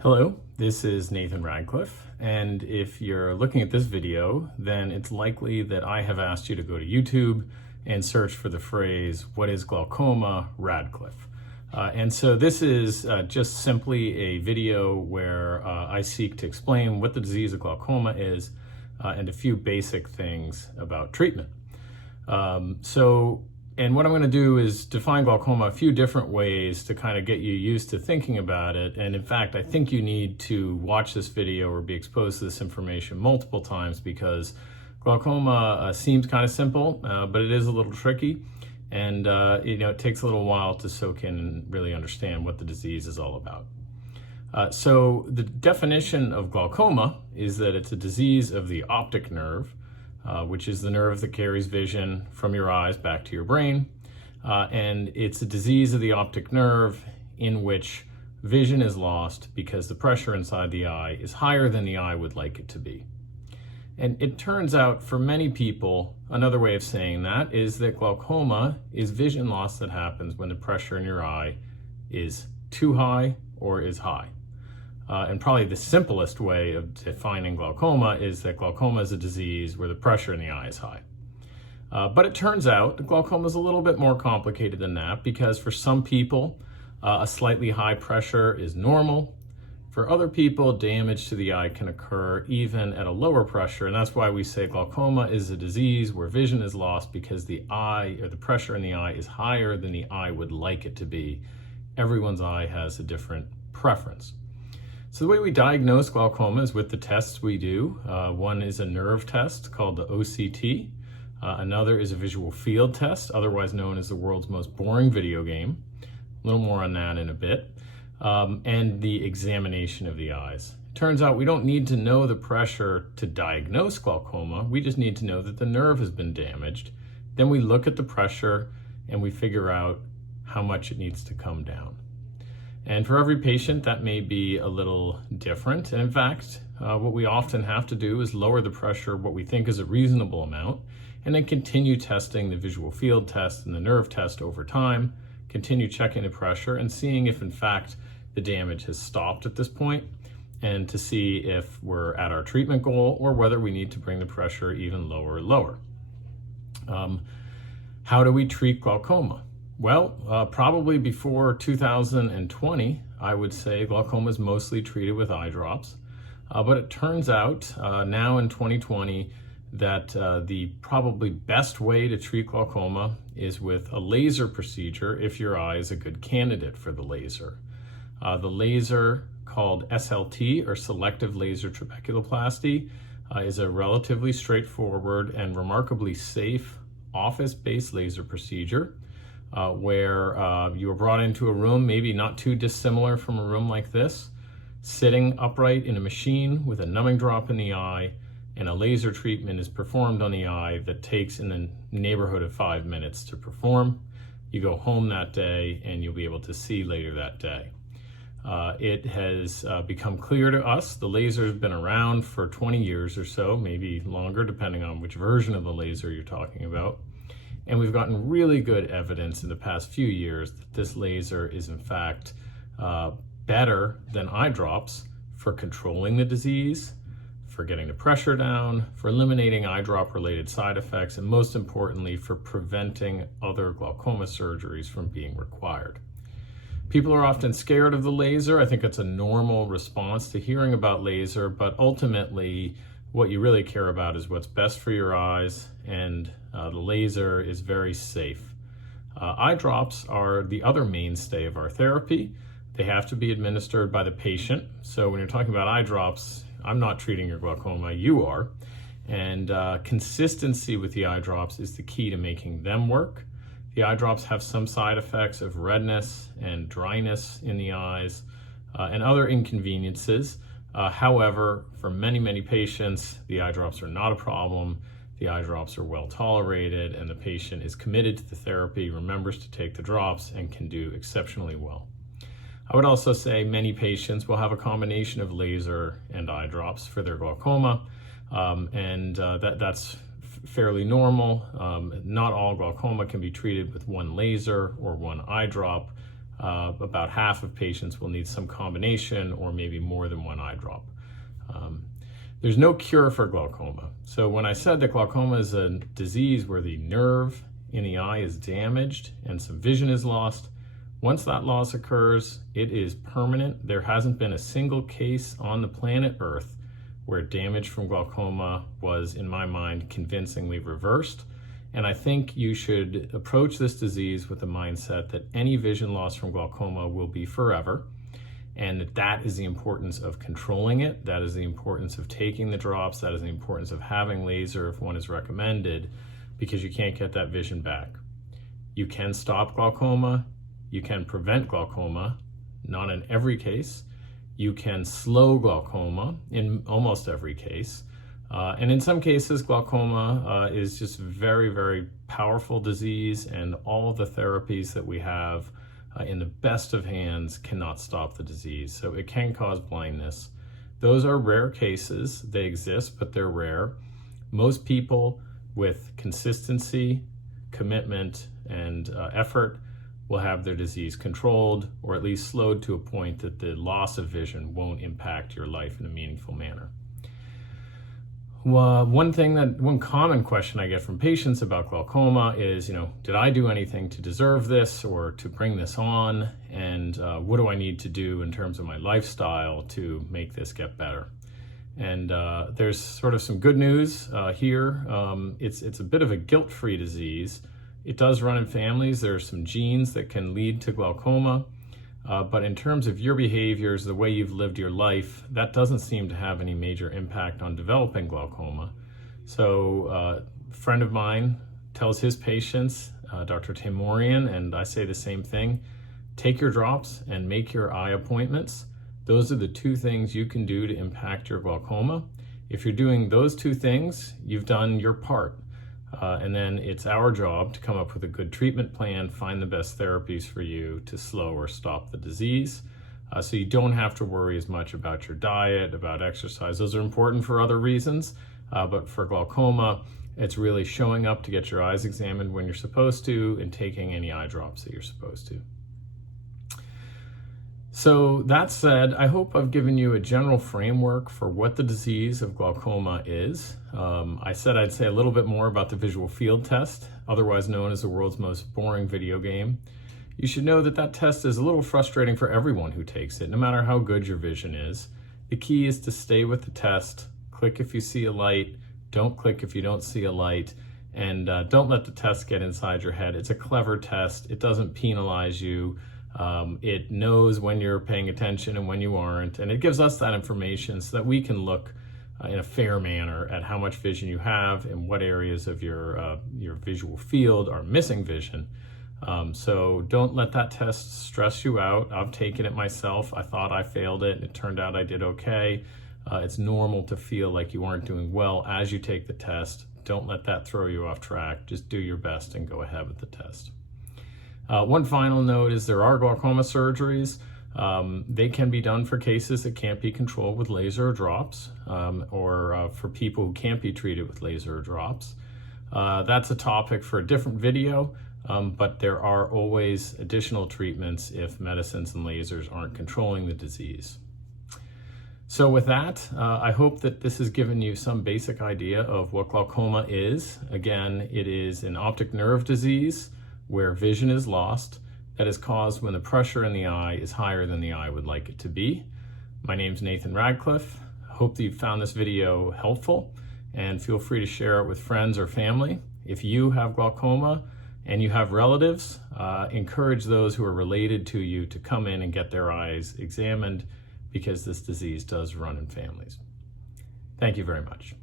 Hello, this is Nathan Radcliffe, and if you're looking at this video, then it's likely that I have asked you to go to YouTube and search for the phrase, "What is glaucoma, Radcliffe?" And so this is just simply a video where I seek to explain what the disease of glaucoma is and a few basic things about treatment. And what I'm going to do is define glaucoma a few different ways to kind of get you used to thinking about it. And in fact, I think you need to watch this video or be exposed to this information multiple times because glaucoma seems kind of simple, but it is a little tricky. And it takes a little while to soak in and really understand what the disease is all about. So the definition of glaucoma is that it's a disease of the optic nerve, which is the nerve that carries vision from your eyes back to your brain. And it's a disease of the optic nerve in which vision is lost because the pressure inside the eye is higher than the eye would like it to be. And it turns out for many people, another way of saying that is that glaucoma is vision loss that happens when the pressure in your eye is too high or is high. And probably the simplest way of defining glaucoma is that glaucoma is a disease where the pressure in the eye is high. But it turns out that glaucoma is a little bit more complicated than that because for some people, a slightly high pressure is normal. For other people, damage to the eye can occur even at a lower pressure. And that's why we say glaucoma is a disease where vision is lost because the eye or the pressure in the eye is higher than the eye would like it to be. Everyone's eye has a different preference. So the way we diagnose glaucoma is with the tests we do. One is a nerve test called the OCT. Another is a visual field test, otherwise known as the world's most boring video game. A little more on that in a bit. And the examination of the eyes. It turns out we don't need to know the pressure to diagnose glaucoma. We just need to know that the nerve has been damaged. Then we look at the pressure and we figure out how much it needs to come down. And for every patient, that may be a little different. And in fact, what we often have to do is lower the pressure, what we think is a reasonable amount, and then continue testing the visual field test and the nerve test over time, continue checking the pressure and seeing if in fact the damage has stopped at this point, and to see if we're at our treatment goal or whether we need to bring the pressure even lower and lower. How do we treat glaucoma? Well, probably before 2020, I would say glaucoma is mostly treated with eye drops. But it turns out now in 2020 that the probably best way to treat glaucoma is with a laser procedure if your eye is a good candidate for the laser. The laser called SLT, or selective laser trabeculoplasty, is a relatively straightforward and remarkably safe office-based laser procedure. Where you are brought into a room, maybe not too dissimilar from a room like this, sitting upright in a machine with a numbing drop in the eye, and a laser treatment is performed on the eye that takes in the neighborhood of 5 minutes to perform. You go home that day and you'll be able to see later that day. It has become clear to us, the laser has been around for 20 years or so, maybe longer, depending on which version of the laser you're talking about. And we've gotten really good evidence in the past few years that this laser is in fact better than eye drops for controlling the disease, for getting the pressure down, for eliminating eye drop related side effects, and most importantly, for preventing other glaucoma surgeries from being required. People are often scared of the laser. I think it's a normal response to hearing about laser, but ultimately, what you really care about is what's best for your eyes, and the laser is very safe. Eye drops are the other mainstay of our therapy. They have to be administered by the patient. So when you're talking about eye drops, I'm not treating your glaucoma, you are. And consistency with the eye drops is the key to making them work. The eye drops have some side effects of redness and dryness in the eyes and other inconveniences. However, for many, many patients, the eye drops are not a problem. The eye drops are well tolerated and the patient is committed to the therapy, remembers to take the drops, and can do exceptionally well. I would also say many patients will have a combination of laser and eye drops for their glaucoma, that's fairly normal. Not all glaucoma can be treated with one laser or one eye drop. About half of patients will need some combination or maybe more than one eye drop. There's no cure for glaucoma. So when I said that glaucoma is a disease where the nerve in the eye is damaged and some vision is lost, once that loss occurs, it is permanent. There hasn't been a single case on the planet Earth where damage from glaucoma was, in my mind, convincingly reversed. And I think you should approach this disease with the mindset that any vision loss from glaucoma will be forever, and that is the importance of controlling it. That is the importance of taking the drops. That is the importance of having laser if one is recommended, because you can't get that vision back. You can stop glaucoma. You can prevent glaucoma, not in every case. You can slow glaucoma in almost every case. And in some cases, glaucoma is just very, very powerful disease, and all of the therapies that we have in the best of hands cannot stop the disease. So it can cause blindness. Those are rare cases. They exist, but they're rare. Most people with consistency, commitment, and effort will have their disease controlled, or at least slowed to a point that the loss of vision won't impact your life in a meaningful manner. Well, one common question I get from patients about glaucoma is, did I do anything to deserve this or to bring this on? And what do I need to do in terms of my lifestyle to make this get better? And there's sort of some good news here. It's a bit of a guilt-free disease. It does run in families. There are some genes that can lead to glaucoma. But in terms of your behaviors, the way you've lived your life, that doesn't seem to have any major impact on developing glaucoma. So a friend of mine tells his patients, Dr. Tamorian, and I say the same thing, take your drops and make your eye appointments. Those are the two things you can do to impact your glaucoma. If you're doing those two things, you've done your part. And then it's our job to come up with a good treatment plan, find the best therapies for you to slow or stop the disease. So you don't have to worry as much about your diet, about exercise. Those are important for other reasons, but for glaucoma, it's really showing up to get your eyes examined when you're supposed to and taking any eye drops that you're supposed to. So that said, I hope I've given you a general framework for what the disease of glaucoma is. I said I'd say a little bit more about the visual field test, otherwise known as the world's most boring video game. You should know that that test is a little frustrating for everyone who takes it, no matter how good your vision is. The key is to stay with the test, click if you see a light, don't click if you don't see a light, and don't let the test get inside your head. It's a clever test. It doesn't penalize you. It knows when you're paying attention and when you aren't, and it gives us that information so that we can look in a fair manner at how much vision you have and what areas of your visual field are missing vision. So don't let that test stress you out. I've taken it myself. I thought I failed it, and it turned out I did okay. It's normal to feel like you aren't doing well as you take the test. Don't let that throw you off track. Just do your best and go ahead with the test. One final note is there are glaucoma surgeries. They can be done for cases that can't be controlled with laser or drops, or for people who can't be treated with laser or drops. That's a topic for a different video, but there are always additional treatments if medicines and lasers aren't controlling the disease. So with that, I hope that this has given you some basic idea of what glaucoma is. Again, it is an optic nerve disease where vision is lost that is caused when the pressure in the eye is higher than the eye would like it to be. My name's Nathan Radcliffe. I hope that you found this video helpful, and feel free to share it with friends or family. If you have glaucoma and you have relatives, encourage those who are related to you to come in and get their eyes examined, because this disease does run in families. Thank you very much.